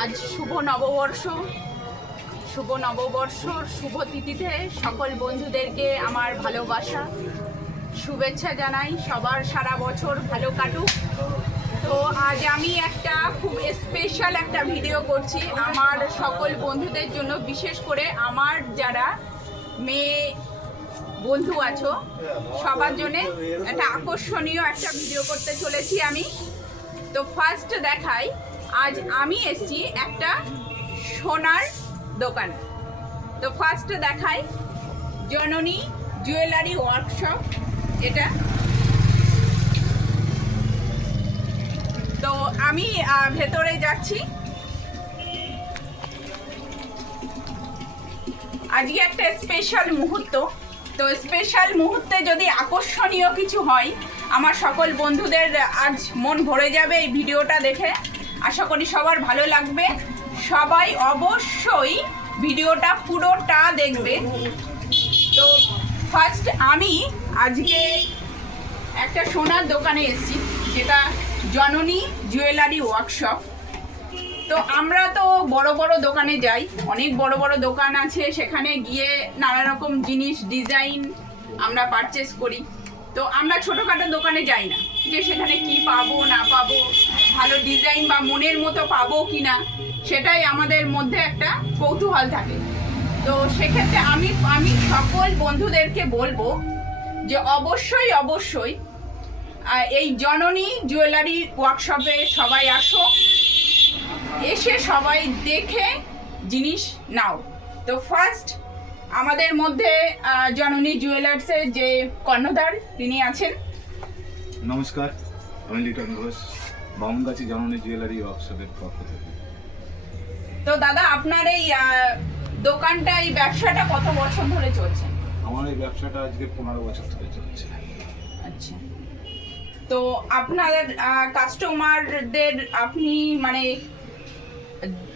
আজ শুভ নববর্ষ। শুভ নববর্ষর শুভ তিথিতে সকল বন্ধুদেরকে আমার ভালোবাসা, শুভেচ্ছা জানাই। সবার সারা বছর ভালো কাটুক। তো আজ আমি একটা খুব স্পেশাল একটা ভিডিও করছি আমার সকল বন্ধুদের জন্য, বিশেষ করে আমার যারা মেয়ে বন্ধু আছো, সবার জন্য একটা আকর্ষণীয় একটা ভিডিও করতে চলেছি আমি। তো ফার্স্ট দেখাই আজ আমি এসছি একটা সোনার দোকান। তো ফার্স্ট দেখাই জননী জুয়েলারি ওয়ার্কশপ এটা। তো আমি ভেতরে যাচ্ছি। আজকে একটা স্পেশাল মুহূর্ত। তো স্পেশাল মুহূর্তে যদি আকর্ষণীয় কিছু হয়, আমার সকল বন্ধুদের আজ মন ভরে যাবে এই ভিডিওটা দেখে। আশা করি সবার ভালো লাগবে। সবাই অবশ্যই ভিডিওটা পুরোটা দেখবে। তো ফার্স্ট আমি আজকে একটা সোনার দোকানে এসেছি, যেটা জননী জুয়েলারি ওয়ার্কশপ তো আমরা তো বড় বড় দোকানে যাই, অনেক বড় বড় দোকান আছে, সেখানে গিয়ে নানা রকম জিনিস ডিজাইন আমরা পারচেস করি। তো আমরা ছোটোখাটো দোকানে যাই না, যে সেখানে কি পাবো, না পাবো। ভালো ডিজাইন বা মনের মতো পাবো কি না সেটাই আমাদের মধ্যে একটা কৌতূহল থাকে। তো সেক্ষেত্রে আমি আমি সকল বন্ধুদেরকে বলব যে অবশ্যই অবশ্যই এই জননী জুয়েলারি ওয়ার্কশপে সবাই আসো, এসে সবাই দেখে জিনিস নাও। তো ফার্স্ট আমাদের মধ্যে জননী জুয়েলার্সের যে কর্ণধার, তিনি আছেন। নমস্কার, আমি লিটন ঘোষ। বামুনগাছি জননী জুয়েলারি ওয়ার্কশপের পক্ষ থেকে। তো দাদা আপনার এই দোকানটা এই ব্যবসাটা কত বছর ধরে চলছে? আমার এই ব্যবসাটা আজকে পনেরো বছর ধরে চলছে। আচ্ছা। তো আপনার কাস্টমারদের আপনি মানে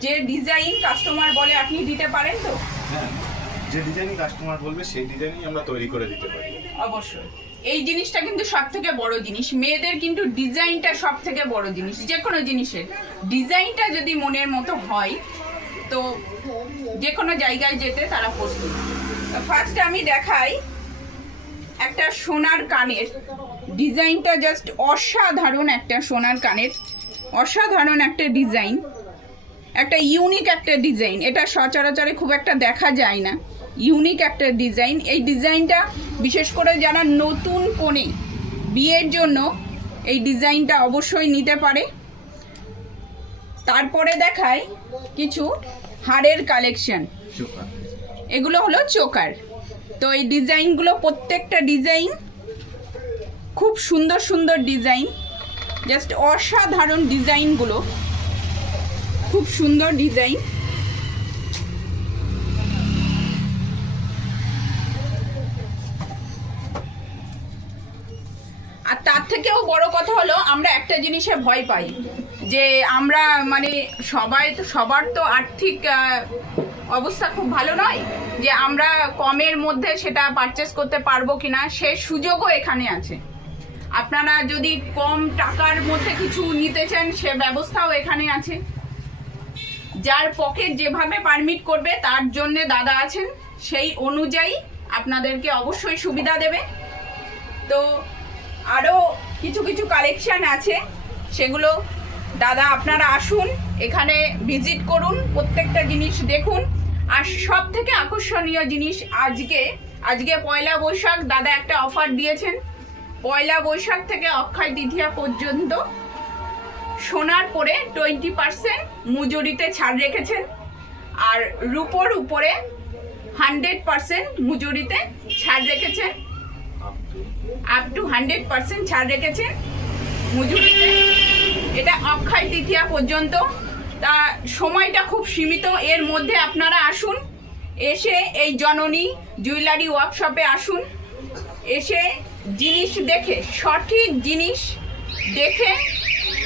যে ডিজাইন কাস্টমার বলে আপনি দিতে পারেন তো? হ্যাঁ যে ডিজাইনই কাস্টমার বলবে সেই ডিজাইনই আমরা তৈরি করে দিতে পারি। অবশ্যই। এই জিনিসটা কিন্তু সব থেকে বড় জিনিস। মেয়েদের কিন্তু ডিজাইনটা সব থেকে বড় জিনিস যে কোনো জিনিসের। ডিজাইনটা যদি মনের মতো হয়, তো যে কোনো জায়গায় যেতে তারা প্রস্তুত। ফার্স্টে আমি দেখাই একটা সোনার কানের। ডিজাইনটা জাস্ট অসাধারণ একটা সোনার কানের। অসাধারণ একটা ডিজাইন। একটা ইউনিক একটা ডিজাইন। এটা সচরাচরে খুব একটা দেখা যায় না। ইউনিক একটা ডিজাইন। এই ডিজাইনটা বিশেষ করে যারা নতুন কোণে বিয়ের জন্য এই ডিজাইনটা অবশ্যই নিতে পারে। তারপরে দেখায় কিছু হাড়ের কালেকশন। এগুলো হলো চোকার। তো এই ডিজাইনগুলো প্রত্যেকটা ডিজাইন খুব সুন্দর সুন্দর ডিজাইন। জাস্ট অসাধারণ ডিজাইনগুলো। খুব সুন্দর ডিজাইন আর তার থেকেও বড় কথা হলো, আমরা একটা জিনিসে ভয় পাই। যে আমরা মানে সবাই তো, সবার তো আর্থিক অবস্থা খুব ভালো নয়? যে আমরা কমের মধ্যে সেটা পারচেস করতে পারব কিনা, সে সুযোগও এখানে আছে। আপনারা যদি কম টাকার মধ্যে কিছু নিতে চান, সে ব্যবস্থাও এখানে আছে। যার পকেট যেভাবে পারমিট করবে, তার জন্য দাদা আছেন। সেই অনুযায়ী আপনাদেরকে অবশ্যই সুবিধা দেবে। তো আরও কিছু কিছু কালেকশান আছে। সেগুলো দাদা আপনারা আসুন, এখানে ভিজিট করুন, প্রত্যেকটা জিনিস দেখুন। আর সব থেকে আকর্ষণীয় জিনিস আজকে আজকে পয়লা বৈশাখ, দাদা একটা অফার দিয়েছেন। পয়লা বৈশাখ থেকে অক্ষয় তৃতীয়া পর্যন্ত সোনার পরে টোয়েন্টি পার্সেন্ট মজুরিতে ছাড় রেখেছেন। আর রুপোর উপরে হান্ড্রেড পার্সেন্ট মজুরিতে ছাড় রেখেছেন। আপ টু হান্ড্রেড পার্সেন্ট ছাড় রেখেছে মজুরিতে। এটা অক্ষয় তৃতীয়া পর্যন্ত। তা সময়টা খুব সীমিত, এর মধ্যে আপনারা আসুন, এসে এই জননী জুয়েলারি ওয়ার্কশপে আসুন, এসে জিনিস দেখে, সঠিক জিনিস দেখে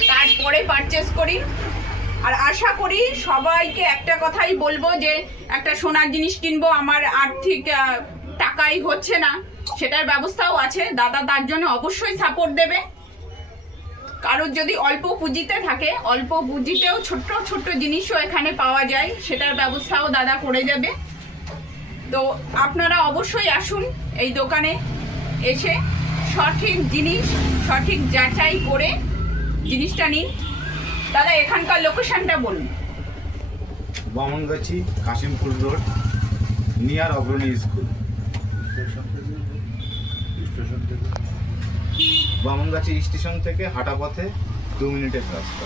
তারপরে পারচেস করি। আর আশা করি সবাইকে একটা কথাই বলব যে, একটা সোনার জিনিস কিনবো, আমার আর্থিক টাকাই হচ্ছে না। সেটার ব্যবস্থাও আছে। দাদা তার জন্য অবশ্যই সাপোর্ট দেবে। কারোর যদি অল্প পুঁজিতে থাকে অল্প পুঁজিতেও ছোট্ট ছোট্ট জিনিসও এখানে পাওয়া যায় সেটার ব্যবস্থাও দাদা করে যাবে তো আপনারা অবশ্যই আসুন এই দোকানে এসে সঠিক জিনিস সঠিক যাচাই করে জিনিসটা নিন। দাদা এখানকার লোকেশনটা বলুন। Bamangachhi Kashimpur road near Agrani school. Bamangachhi station থেকে হাঁটা পথে দু মিনিটের রাস্তা।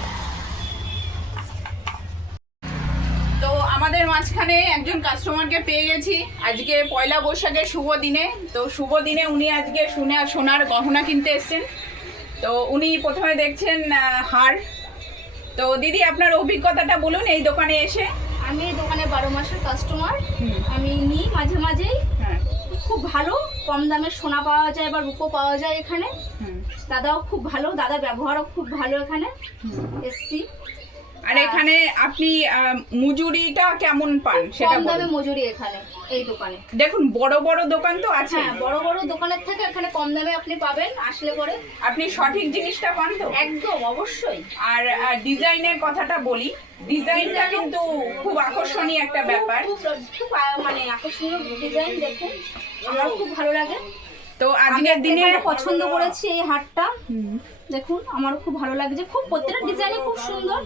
তো আমাদের মাঝখানে একজন কাস্টমারকে পেয়ে গেছি। আজকে পয়লা বৈশাখের শুভ দিনে। তো শুভ দিনে উনি আজকে সোনা সোনার গহনা কিনতে এসেছেন। তো উনি প্রথমে দেখছেন হার। তো দিদি আপনার অভিজ্ঞতাটা বলুন এই দোকানে এসে। আমি এই দোকানে বারো মাসের কাস্টমার আমি নিই মাঝে মাঝেই। হ্যাঁ। খুব ভালো কম দামে সোনা পাওয়া যায় বা রূপো পাওয়া যায় এখানে। দাদাও খুব ভালো দাদা ব্যবহারও খুব ভালো এখানে। এসছি। আর এখানে আপনি মজুরিটা কেমন পান সেটা কম দামে মজুরি এখানে এই দোকানে। দেখুন বড় বড় দোকান তো আছে। হ্যাঁ বড় বড় দোকানের থেকে এখানে কম দামে আপনি পাবেন আসলে পরে। আপনি সঠিক জিনিসটা পান তো? একদম অবশ্যই। আর ডিজাইনের কথাটা বলি। ডিজাইনটা কিন্তু খুব আকর্ষণীয় একটা ব্যাপার। মানে আকর্ষণীয় ডিজাইন দেখুন। আমার খুব ভালো লাগে। তো আমি আজকের দিনে পছন্দ করেছি এই হারটা। দেখুন আমার খুব ভালো লাগছে। খুব প্রত্যেকটা ডিজাইনই খুব সুন্দর।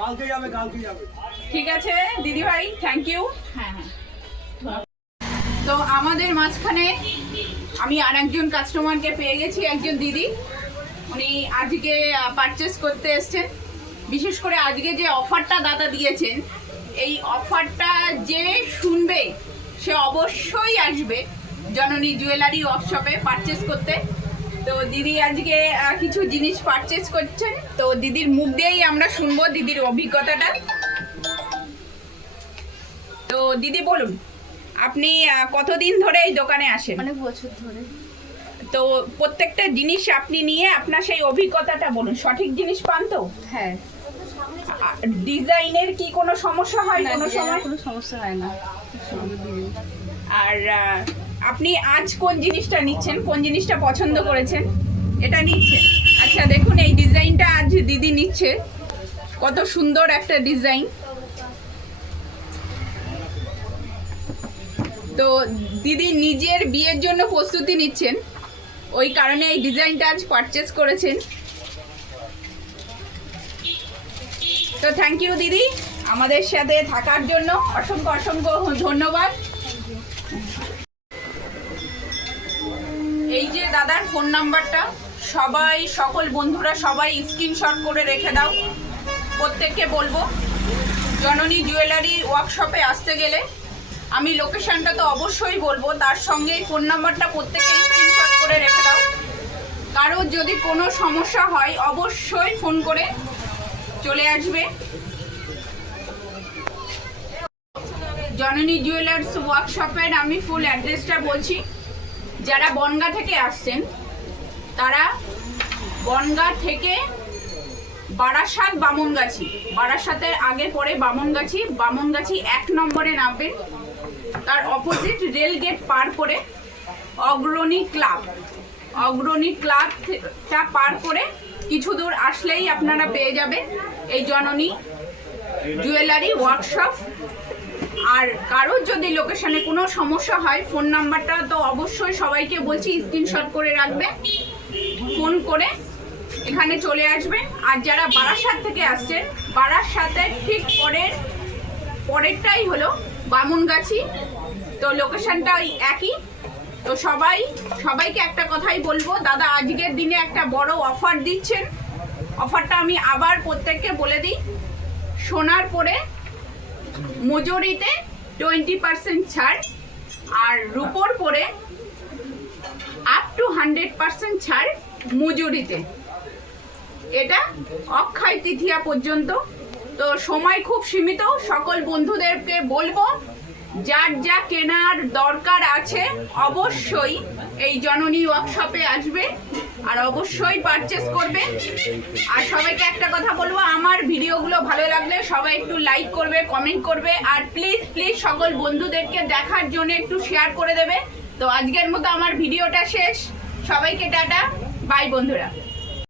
কালকে যাবে কালকে যাবে। ঠিক আছে দিদি ভাই থ্যাংক ইউ হ্যাঁ হ্যাঁ। তো আমাদের মাঝখানে আমি আর একজন কাস্টমারকে পেয়ে গেছি একজন দিদি। উনি আজকে পারচেস করতে এসেছেন। বিশেষ করে আজকে যে অফারটা দাদা দিয়েছেন এই অফারটা যে শুনবে সে অবশ্যই আসবে জননী জুয়েলারি ওয়ার্কশপে পারচেস করতে। তো দিদি আজকে কিছু জিনিস পারচেস করছেন। তো দিদির মুখ দিয়েই আমরা শুনব দিদির অভিজ্ঞতাটা। তো দিদি বলুন আপনি কতদিন ধরে এই দোকানে আসেন? অনেক বছর ধরে। তো প্রত্যেকটা জিনিস আপনি নিয়ে আপনার সেই অভিজ্ঞতাটা বলুন। সঠিক জিনিস পান তো? হ্যাঁ। ডিজাইনের কি কোনো সমস্যা হয়? কোনো সময়? কোনো সমস্যা হয় না। আর আপনি আজ কোন জিনিসটা নিচ্ছেন? কোন জিনিসটা পছন্দ করেছেন? এটা নিচ্ছে। আচ্ছা দেখুন, এই ডিজাইনটা আজ দিদি নিচ্ছে। কত সুন্দর একটা ডিজাইন। তো দিদি নিজের বিয়ের জন্য প্রস্তুতি নিচ্ছেন। ওই কারণে এই ডিজাইনটা আজ পারচেস করেছেন। তো থ্যাংক ইউ দিদি। আমাদের সাথে থাকার জন্য অসংখ্য অসংখ্য ধন্যবাদ। এই যে দাদার ফোন নাম্বারটা, সবাই, সকল বন্ধুরা সবাই স্ক্রিনশট করে রেখে দাও। প্রত্যেককে বলব, জননী জুয়েলারি ওয়ার্কশপে আসতে গেলে আমি লোকেশনটা তো অবশ্যই বলব, তার সঙ্গে ফোন নাম্বারটা প্রত্যেকে স্ক্রিনশট করে রেখে দাও। কারোর যদি কোনো সমস্যা হয়, অবশ্যই ফোন করে চলে আসবে। জননী জুয়েলার্স ওয়ার্কশপের আমি ফুল অ্যাড্রেসটা বলছি। যারা বনগা থেকে আসছেন, তারা বনগা থেকে বারাসাত বামনগাছি, বারাসাতের আগে পরে বামনগাছি বামনগাছি এক নম্বরে নামবেন। তার অপোজিট রেল গেট পার করে অগ্রণী ক্লাব অগ্রণী ক্লাবটা পার করে কিছু দূর আসলেই আপনারা পেয়ে যাবেন। এই জননী জুয়েলারি ওয়ার্কশপ আর কারোর যদি লোকেশনে কোনো সমস্যা হয় ফোন নাম্বারটা তো অবশ্যই সবাইকে বলছি স্ক্রিনশট করে রাখবে ফোন করে এখানে চলে আসবেন আর যারা বারাসাত থেকে আসছেন, বারাসাতের ঠিক পরের, পরেরটাই হলো বামুনগাছি। তো লোকেশনটা ওই একই। তো সবাই, সবাইকে একটা কথাই বলব, দাদা আজকের দিনে একটা বড় অফার দিচ্ছেন। অফারটা আমি আবার প্রত্যেককে বলে দিই। সোনার পরে মজুরিতে টোয়েন্টি পার্সেন্ট ছাড় আর রুপোর পরে আপ টু হান্ড্রেড পার্সেন্ট ছাড় মজুরিতে। এটা অক্ষয় তৃতীয়া পর্যন্ত। তো সময় খুব সীমিত। সকল বন্ধুদেরকে বলব যার যা কেনার দরকার আছে, অবশ্যই এই জননী ওয়ার্কশপে আসবে আর অবশ্যই পারচেস করবে। আর সবাইকে একটা কথা বলব, আমার ভিডিওগুলো ভালো লাগলে সবাই একটু লাইক করবে কমেন্ট করবে, আর প্লিজ প্লিজ সকল বন্ধুদেরকে দেখার জন্য একটু শেয়ার করে দেবে। তো আজকের মতো আমার ভিডিওটা শেষ। সবাইকে টাটা। বাই বন্ধুরা।